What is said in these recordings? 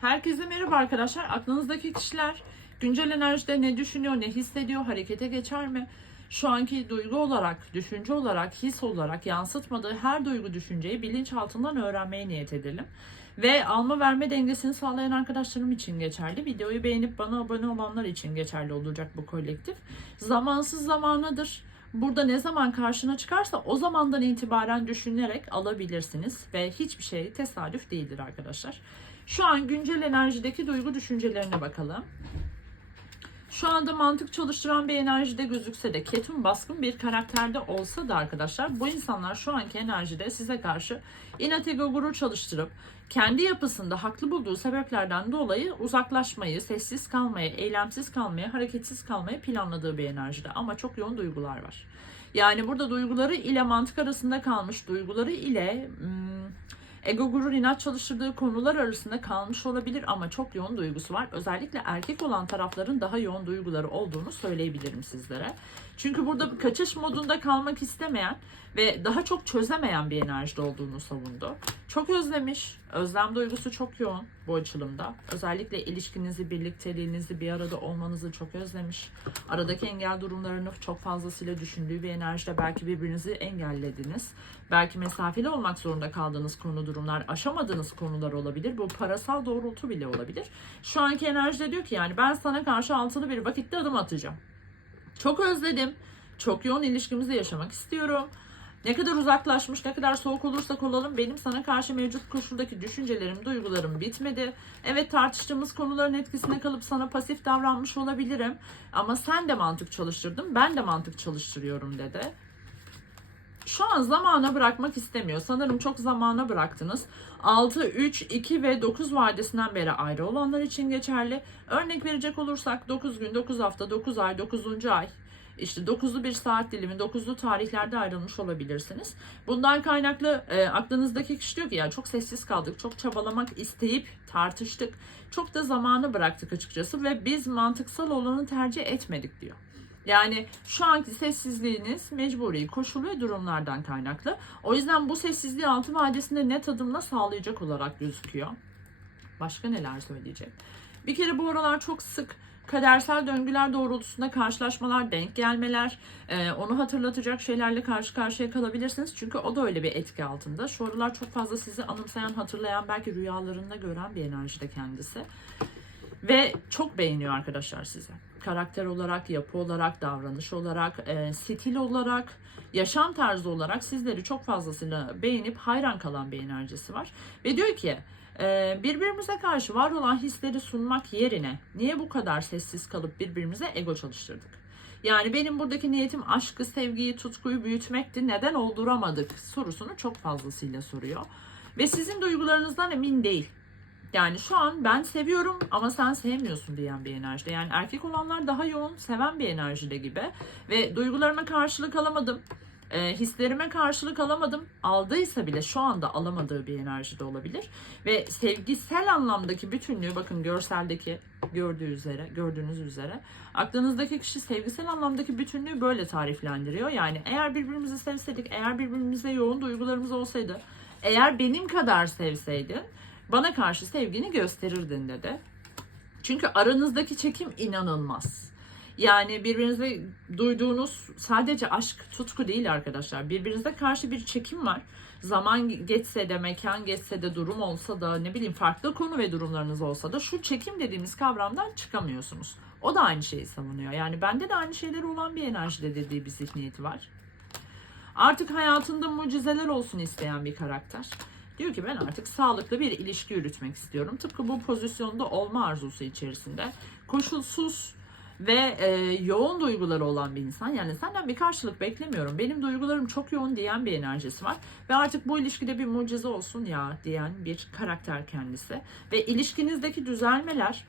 Herkese merhaba arkadaşlar. Aklınızdaki kişiler güncel enerjide ne düşünüyor, ne hissediyor, harekete geçer mi? Şu anki duygu olarak, düşünce olarak, his olarak yansıtmadığı her duygu düşünceyi bilinçaltından öğrenmeye niyet edelim. Ve alma verme dengesini sağlayan arkadaşlarım için geçerli. Videoyu beğenip bana abone olanlar için geçerli olacak bu kolektif. Zamansız zamanadır. Burada ne zaman karşına çıkarsa o zamandan itibaren düşünerek alabilirsiniz ve hiçbir şey tesadüf değildir arkadaşlar. Şu an güncel enerjideki duygu düşüncelerine bakalım. Şu anda mantık çalıştıran bir enerjide gözükse de ketum baskın bir karakterde olsa da arkadaşlar bu insanlar şu anki enerjide size karşı inat ego gurur çalıştırıp kendi yapısında haklı bulduğu sebeplerden dolayı uzaklaşmayı, sessiz kalmayı, eylemsiz kalmayı, hareketsiz kalmayı planladığı bir enerjide ama çok yoğun duygular var. Yani burada duyguları ile mantık arasında kalmış, duyguları ile hmm, ego gurur inat çalıştırdığı konular arasında kalmış olabilir ama çok yoğun duygusu var. Özellikle erkek olan tarafların daha yoğun duyguları olduğunu söyleyebilirim sizlere. Çünkü burada kaçış modunda kalmak istemeyen ve daha çok çözemeyen bir enerjide olduğunu savundu. Çok özlemiş. Özlem duygusu çok yoğun bu açılımda. Özellikle ilişkinizi, birlikteliğinizi bir arada olmanızı çok özlemiş. Aradaki engel durumlarını çok fazlasıyla düşündüğü bir enerjide belki birbirinizi engellediniz. Belki mesafeli olmak zorunda kaldığınız konu durumlar, aşamadığınız konular olabilir. Bu parasal doğrultu bile olabilir. Şu anki enerjide diyor ki yani ben sana karşı altılı bir vakitte adım atacağım. Çok özledim. Çok yoğun ilişkimizi yaşamak istiyorum. Ne kadar uzaklaşmış, ne kadar soğuk olursak olalım benim sana karşı mevcut koşuldaki düşüncelerim, duygularım bitmedi. Evet tartıştığımız konuların etkisine kalıp sana pasif davranmış olabilirim. Ama sen de mantık çalıştırdın, ben de mantık çalıştırıyorum dedi. Şu an zamana bırakmak istemiyor. Sanırım çok zamana bıraktınız. 6, 3, 2 ve 9 vadesinden beri ayrı olanlar için geçerli. Örnek verecek olursak 9 gün, 9 hafta, 9 ay, 9. ay işte 9'lu bir saat dilimi, 9'lu tarihlerde ayrılmış olabilirsiniz. Bundan kaynaklı e, aklınızdaki kişi diyor ki ya çok sessiz kaldık, çok çabalamak isteyip tartıştık. Çok da zamanı bıraktık açıkçası ve biz mantıksal olanı tercih etmedik diyor. Yani şu anki sessizliğiniz mecburi, koşulu ve durumlardan kaynaklı. O yüzden bu sessizliği altı vadesinde net adımla sağlayacak olarak gözüküyor. Başka neler söyleyecek? Bir kere bu aralar çok sık kadersel döngüler doğrultusunda karşılaşmalar, denk gelmeler, e, onu hatırlatacak şeylerle karşı karşıya kalabilirsiniz. Çünkü o da öyle bir etki altında. Şu çok fazla sizi anımsayan, hatırlayan, belki rüyalarında gören bir enerjide kendisi. Ve çok beğeniyor arkadaşlar sizi. Karakter olarak, yapı olarak, davranış olarak, e, stil olarak, yaşam tarzı olarak sizleri çok fazlasıyla beğenip hayran kalan bir enerjisi var. Ve diyor ki birbirimize karşı var olan hisleri sunmak yerine niye bu kadar sessiz kalıp birbirimize ego çalıştırdık? Yani benim buradaki niyetim aşkı, sevgiyi, tutkuyu büyütmekti. Neden olduramadık sorusunu çok fazlasıyla soruyor. Ve sizin duygularınızdan emin değil. Yani şu an ben seviyorum ama sen sevmiyorsun diyen bir enerjide. Yani erkek olanlar daha yoğun seven bir enerjide gibi. Ve duygularıma karşılık alamadım. E, hislerime karşılık alamadım. Aldıysa bile şu anda alamadığı bir enerjide olabilir. Ve sevgisel anlamdaki bütünlüğü bakın görseldeki gördüğü üzere, gördüğünüz üzere aklınızdaki kişi sevgisel anlamdaki bütünlüğü böyle tariflendiriyor. Yani eğer birbirimizi sevseydik, eğer birbirimize yoğun duygularımız olsaydı, eğer benim kadar sevseydin bana karşı sevgini gösterirdin dedi. Çünkü aranızdaki çekim inanılmaz. Yani birbirinize duyduğunuz sadece aşk, tutku değil arkadaşlar. Birbirinize karşı bir çekim var. Zaman geçse de, mekan geçse de, durum olsa da, ne bileyim farklı konu ve durumlarınız olsa da şu çekim dediğimiz kavramdan çıkamıyorsunuz. O da aynı şeyi savunuyor. Yani bende de aynı şeyler olan bir enerjide dediği bir zihniyeti var. Artık hayatında mucizeler olsun isteyen bir karakter. Diyor ki ben artık sağlıklı bir ilişki yürütmek istiyorum. Tıpkı bu pozisyonda olma arzusu içerisinde. Koşulsuz ve e, yoğun duyguları olan bir insan. Yani senden bir karşılık beklemiyorum. Benim duygularım çok yoğun diyen bir enerjisi var. Ve artık bu ilişkide bir mucize olsun ya diyen bir karakter kendisi. Ve ilişkinizdeki düzelmeler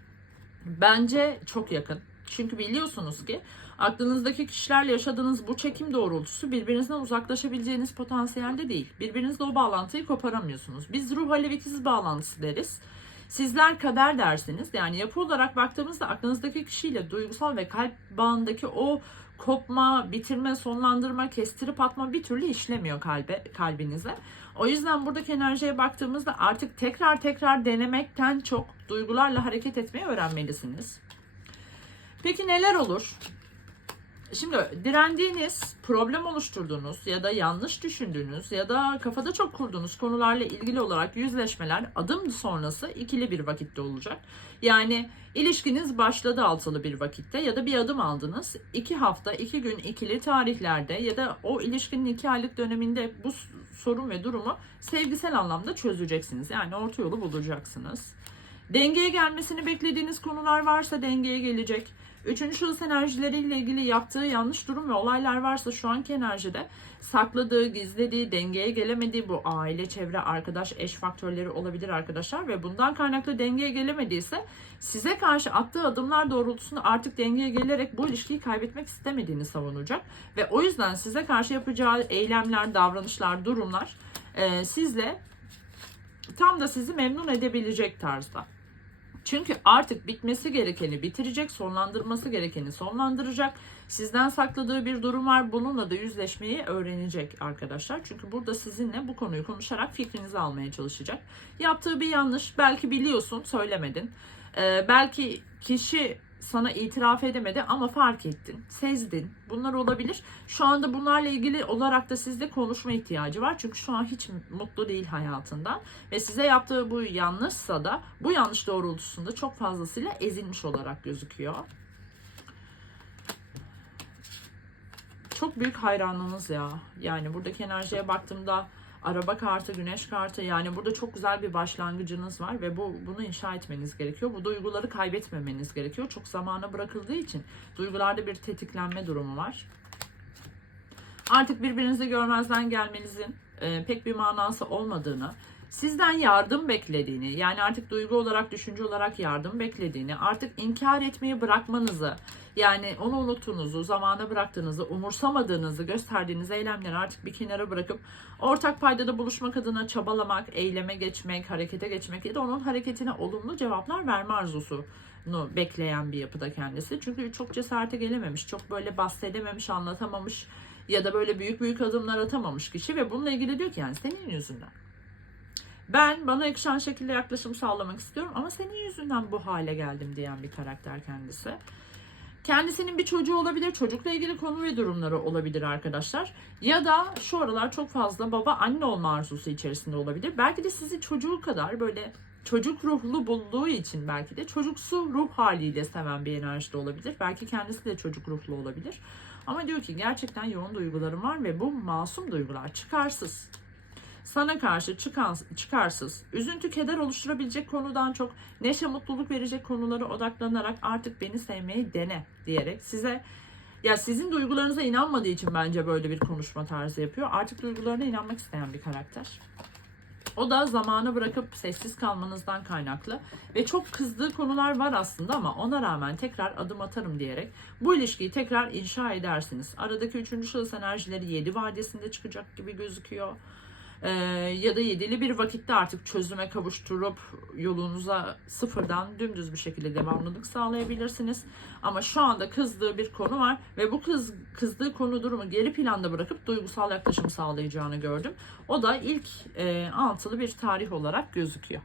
bence çok yakın. Çünkü biliyorsunuz ki aklınızdaki kişilerle yaşadığınız bu çekim doğrultusu birbirinizden uzaklaşabileceğiniz potansiyelde değil. Birbirinizle o bağlantıyı koparamıyorsunuz. Biz ruh alev bağlantısı deriz. Sizler kader dersiniz. Yani yapı olarak baktığımızda aklınızdaki kişiyle duygusal ve kalp bağındaki o kopma, bitirme, sonlandırma, kestirip atma bir türlü işlemiyor kalbe, kalbinize. O yüzden buradaki enerjiye baktığımızda artık tekrar tekrar denemekten çok duygularla hareket etmeyi öğrenmelisiniz. Peki neler olur? Şimdi direndiğiniz, problem oluşturduğunuz ya da yanlış düşündüğünüz ya da kafada çok kurduğunuz konularla ilgili olarak yüzleşmeler adım sonrası ikili bir vakitte olacak. Yani ilişkiniz başladı altılı bir vakitte ya da bir adım aldınız. iki hafta, iki gün ikili tarihlerde ya da o ilişkinin iki aylık döneminde bu sorun ve durumu sevgisel anlamda çözeceksiniz. Yani orta yolu bulacaksınız. Dengeye gelmesini beklediğiniz konular varsa dengeye gelecek. Üçüncü şahıs enerjileriyle ilgili yaptığı yanlış durum ve olaylar varsa şu anki enerjide sakladığı, gizlediği, dengeye gelemediği bu aile, çevre, arkadaş, eş faktörleri olabilir arkadaşlar ve bundan kaynaklı dengeye gelemediyse size karşı attığı adımlar doğrultusunda artık dengeye gelerek bu ilişkiyi kaybetmek istemediğini savunacak ve o yüzden size karşı yapacağı eylemler, davranışlar, durumlar e, sizle tam da sizi memnun edebilecek tarzda. Çünkü artık bitmesi gerekeni bitirecek, sonlandırması gerekeni sonlandıracak. Sizden sakladığı bir durum var. Bununla da yüzleşmeyi öğrenecek arkadaşlar. Çünkü burada sizinle bu konuyu konuşarak fikrinizi almaya çalışacak. Yaptığı bir yanlış belki biliyorsun söylemedin. Ee, belki kişi sana itiraf edemedi ama fark ettin, sezdin. Bunlar olabilir. Şu anda bunlarla ilgili olarak da sizde konuşma ihtiyacı var. Çünkü şu an hiç mutlu değil hayatından. Ve size yaptığı bu yanlışsa da bu yanlış doğrultusunda çok fazlasıyla ezilmiş olarak gözüküyor. Çok büyük hayranlığınız ya. Yani buradaki enerjiye baktığımda araba kartı, güneş kartı yani burada çok güzel bir başlangıcınız var ve bu bunu inşa etmeniz gerekiyor. Bu duyguları kaybetmemeniz gerekiyor. Çok zamana bırakıldığı için duygularda bir tetiklenme durumu var. Artık birbirinizi görmezden gelmenizin e, pek bir manası olmadığını, sizden yardım beklediğini, yani artık duygu olarak, düşünce olarak yardım beklediğini, artık inkar etmeyi bırakmanızı, yani onu unuttuğunuzu, zamana bıraktığınızı, umursamadığınızı gösterdiğiniz eylemleri artık bir kenara bırakıp ortak paydada buluşmak adına çabalamak, eyleme geçmek, harekete geçmek ya da onun hareketine olumlu cevaplar verme arzusunu bekleyen bir yapıda kendisi. Çünkü çok cesarete gelememiş, çok böyle bahsedememiş, anlatamamış ya da böyle büyük büyük adımlar atamamış kişi ve bununla ilgili diyor ki yani senin yüzünden. Ben bana yakışan şekilde yaklaşım sağlamak istiyorum ama senin yüzünden bu hale geldim diyen bir karakter kendisi. Kendisinin bir çocuğu olabilir, çocukla ilgili konu ve durumları olabilir arkadaşlar. Ya da şu aralar çok fazla baba anne olma arzusu içerisinde olabilir. Belki de sizi çocuğu kadar böyle çocuk ruhlu bulduğu için belki de çocuksu ruh haliyle seven bir enerjide olabilir. Belki kendisi de çocuk ruhlu olabilir. Ama diyor ki gerçekten yoğun duygularım var ve bu masum duygular çıkarsız sana karşı çıkan, çıkarsız, üzüntü, keder oluşturabilecek konudan çok neşe, mutluluk verecek konulara odaklanarak artık beni sevmeyi dene diyerek size ya sizin duygularınıza inanmadığı için bence böyle bir konuşma tarzı yapıyor. Artık duygularına inanmak isteyen bir karakter. O da zamanı bırakıp sessiz kalmanızdan kaynaklı ve çok kızdığı konular var aslında ama ona rağmen tekrar adım atarım diyerek bu ilişkiyi tekrar inşa edersiniz. Aradaki üçüncü şahıs enerjileri 7 vadesinde çıkacak gibi gözüküyor. Ee, ya da yedili bir vakitte artık çözüme kavuşturup yolunuza sıfırdan dümdüz bir şekilde devamlılık sağlayabilirsiniz. Ama şu anda kızdığı bir konu var ve bu kız kızdığı konu durumu geri planda bırakıp duygusal yaklaşım sağlayacağını gördüm. O da ilk e, altılı bir tarih olarak gözüküyor.